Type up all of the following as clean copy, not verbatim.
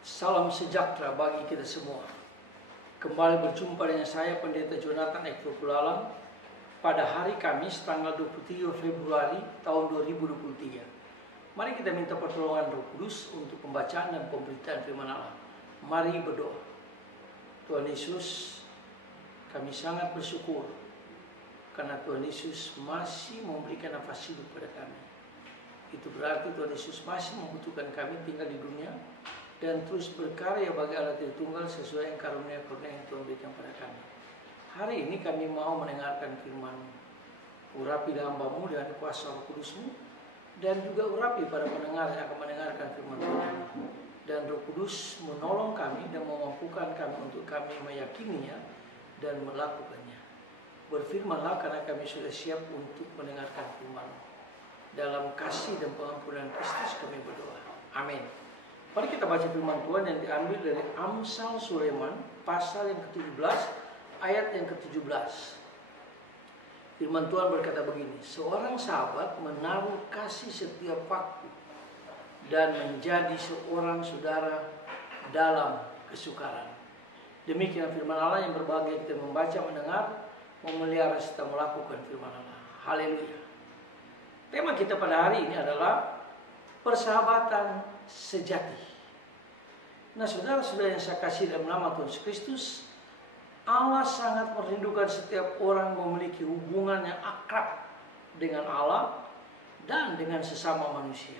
Salam sejahtera bagi kita semua. Kembali berjumpa dengan saya Pendeta Jonathan Eko Kulalang pada hari Kamis tanggal 23 Februari tahun 2023. Mari kita minta pertolongan Roh Kudus untuk pembacaan dan pemberitaan firman Allah. Mari berdoa. Tuhan Yesus, kami sangat bersyukur karena Tuhan Yesus masih memberikan nafas hidup pada kami. Itu berarti Tuhan Yesus masih membutuhkan kami tinggal di dunia dan terus berkarya bagi Allah Tritunggal sesuai yang karunia-karunia yang Tuhan berikan pada kami. Hari ini kami mau mendengarkan firman-Mu. Urapi hamba-Mu dengan kuasa Roh Kudus-Mu, dan juga urapi para pendengar yang akan mendengarkan firman Tuhan. Dan Roh Kudus menolong kami dan memampukan kami untuk kami meyakininya dan melakukannya. Berfirmanlah karena kami sudah siap untuk mendengarkan firman-Mu. Dalam kasih dan pengampunan Kristus kami berdoa. Amin. Mari kita baca firman Tuhan yang diambil dari Amsal Sulaiman pasal yang ke-17 ayat yang ke-17. Firman Tuhan berkata begini, seorang sahabat menaruh kasih setiap waktu dan menjadi seorang saudara dalam kesukaran. Demikian firman Allah yang berbahagia kita membaca, mendengar, memelihara serta melakukan firman Allah. Haleluya. Tema kita pada hari ini adalah persahabatan sejati. Nah, saudara-saudara yang saya kasih dalam nama Tuhan Yesus Kristus, Allah sangat merindukan setiap orang memiliki hubungan yang akrab dengan Allah dan dengan sesama manusia.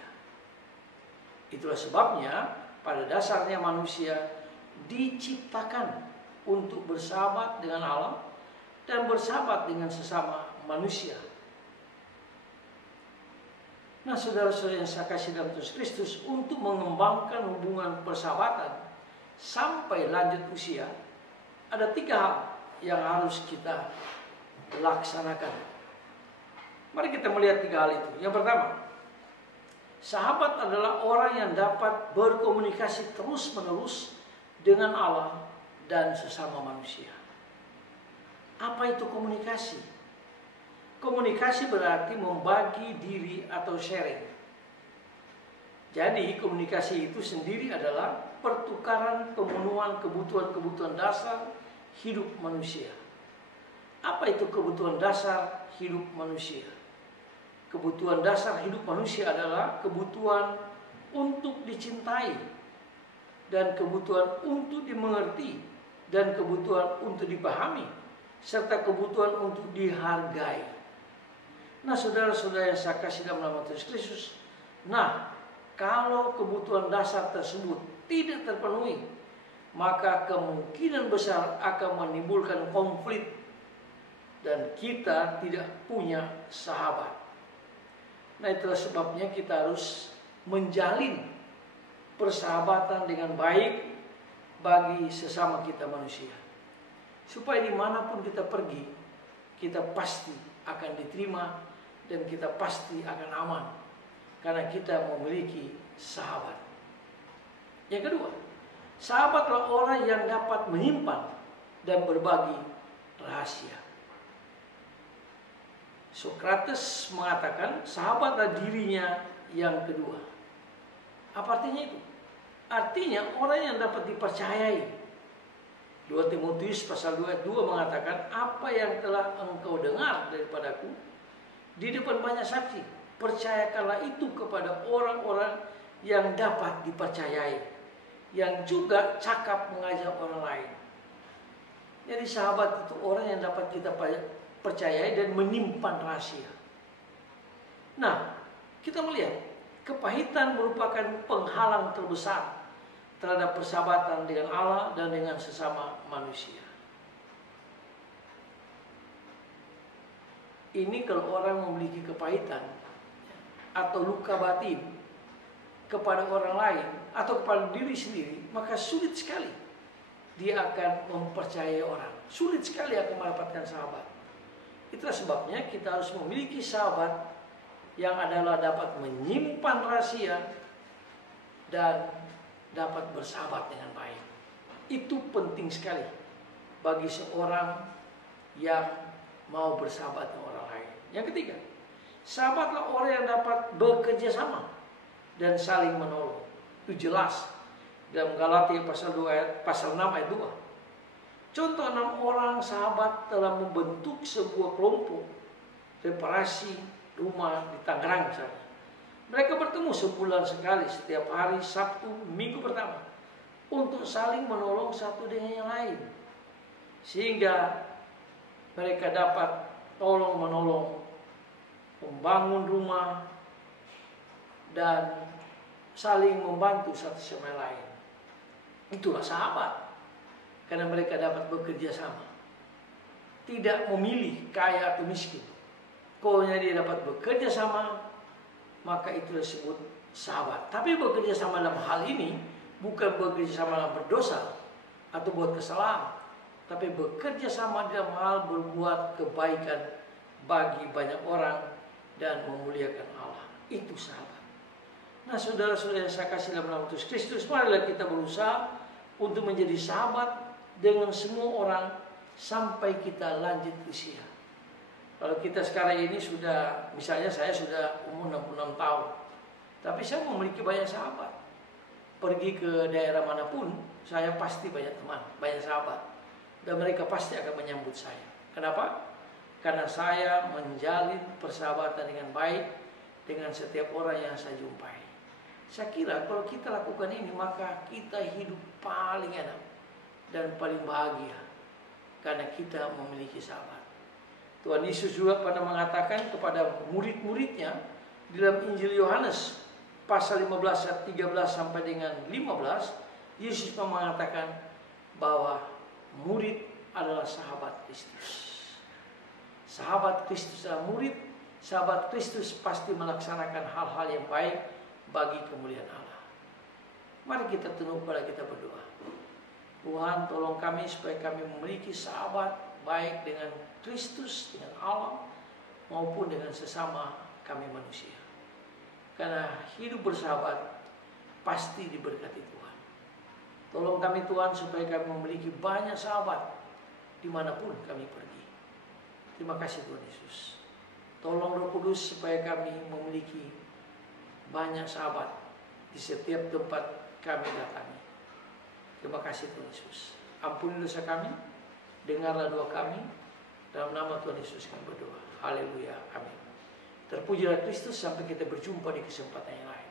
Itulah sebabnya pada dasarnya manusia diciptakan untuk bersahabat dengan Allah dan bersahabat dengan sesama manusia. Nah, saudara-saudara yang saya kasih dalam Yesus Kristus, untuk mengembangkan hubungan persahabatan sampai lanjut usia, ada 3 hal yang harus kita laksanakan. Mari kita melihat 3 hal itu. Yang pertama, sahabat adalah orang yang dapat berkomunikasi terus-menerus dengan Allah dan sesama manusia. Apa itu komunikasi? Komunikasi berarti membagi diri atau sharing. Jadi komunikasi itu sendiri adalah pertukaran pemenuhan kebutuhan-kebutuhan dasar hidup manusia. Apa itu kebutuhan dasar hidup manusia? Kebutuhan dasar hidup manusia adalah kebutuhan untuk dicintai, dan kebutuhan untuk dimengerti, dan kebutuhan untuk dipahami, serta kebutuhan untuk dihargai. Nah, saudara-saudara yang saya kasih dalam nama Tuhan Yesus, nah, kalau kebutuhan dasar tersebut tidak terpenuhi, maka kemungkinan besar akan menimbulkan konflik dan kita tidak punya sahabat. Nah, itulah sebabnya kita harus menjalin persahabatan dengan baik bagi sesama kita manusia, supaya dimanapun kita pergi, kita pasti akan diterima dan kita pasti akan aman karena kita memiliki sahabat. Yang kedua, sahabatlah orang yang dapat menyimpan dan berbagi rahasia. Sokrates mengatakan sahabatlah dirinya yang kedua. Apa artinya itu? Artinya orang yang dapat dipercayai. 2 Timotius pasal 2 ayat 2 mengatakan, apa yang telah engkau dengar daripadaku di depan banyak saksi, percayakanlah itu kepada orang-orang yang dapat dipercayai, yang juga cakap mengajak orang lain. Jadi sahabat itu orang yang dapat kita percayai dan menyimpan rahasia. Nah, kita melihat kepahitan merupakan penghalang terbesar terhadap persahabatan dengan Allah dan dengan sesama manusia. Ini kalau orang memiliki kepahitan atau luka batin kepada orang lain atau kepada diri sendiri, maka sulit sekali dia akan mempercayai orang. Sulit sekali akan mendapatkan sahabat. Itulah sebabnya kita harus memiliki sahabat yang adalah dapat menyimpan rahasia dan dapat bersahabat dengan baik. Itu penting sekali bagi seorang yang mau bersahabat dengan orang lain. Yang ketiga, sahabatlah orang yang dapat bekerja sama dan saling menolong. Itu jelas dalam Galatia pasal 6 ayat 2. Contoh 6 orang sahabat telah membentuk sebuah kelompok reparasi rumah di Tangerang misalnya. Mereka bertemu sebulan sekali setiap hari Sabtu minggu pertama untuk saling menolong satu dengan yang lain, sehingga mereka dapat tolong menolong membangun rumah dan saling membantu satu sama lain. Itulah sahabat, karena mereka dapat bekerja sama, tidak memilih kaya atau miskin. Pokoknya dia dapat bekerja sama, maka itu disebut sahabat. Tapi bekerja sama dalam hal ini bukan bekerja sama dalam berdosa atau buat kesalahan, tapi bekerja sama dalam hal berbuat kebaikan bagi banyak orang dan memuliakan Allah. Itu sahabat. Nah, saudara-saudara yang saya kasih dalam nama Yesus Kristus, marilah kita berusaha untuk menjadi sahabat dengan semua orang sampai kita lanjut usia. Kalau kita sekarang ini sudah, misalnya saya sudah umur 66 tahun, tapi saya memiliki banyak sahabat. Pergi ke daerah manapun, saya pasti banyak teman, banyak sahabat. Dan mereka pasti akan menyambut saya. Kenapa? Karena saya menjalin persahabatan dengan baik dengan setiap orang yang saya jumpai. Saya kira kalau kita lakukan ini, maka kita hidup paling enak dan paling bahagia karena kita memiliki sahabat. Tuhan Yesus juga pernah mengatakan kepada murid-muridnya dalam Injil Yohanes pasal 15 ayat 13 sampai dengan 15, Yesus mengatakan bahwa murid adalah sahabat Kristus. Sahabat Kristus adalah murid. Sahabat Kristus pasti melaksanakan hal-hal yang baik bagi kemuliaan Allah. Mari kita tunduk pada kita berdoa. Tuhan, tolong kami supaya kami memiliki sahabat baik dengan Kristus, dengan Allah, maupun dengan sesama kami manusia. Karena hidup bersahabat pasti diberkati Tuhan. Tolong kami Tuhan supaya kami memiliki banyak sahabat dimanapun kami pergi. Terima kasih Tuhan Yesus. Tolong Roh Kudus supaya kami memiliki banyak sahabat di setiap tempat kami datangi. Terima kasih Tuhan Yesus. Ampuni dosa kami, dengarlah doa kami. Dalam nama Tuhan Yesus kami berdoa. Haleluya. Amin. Terpujilah Kristus, sampai kita berjumpa di kesempatan yang lain.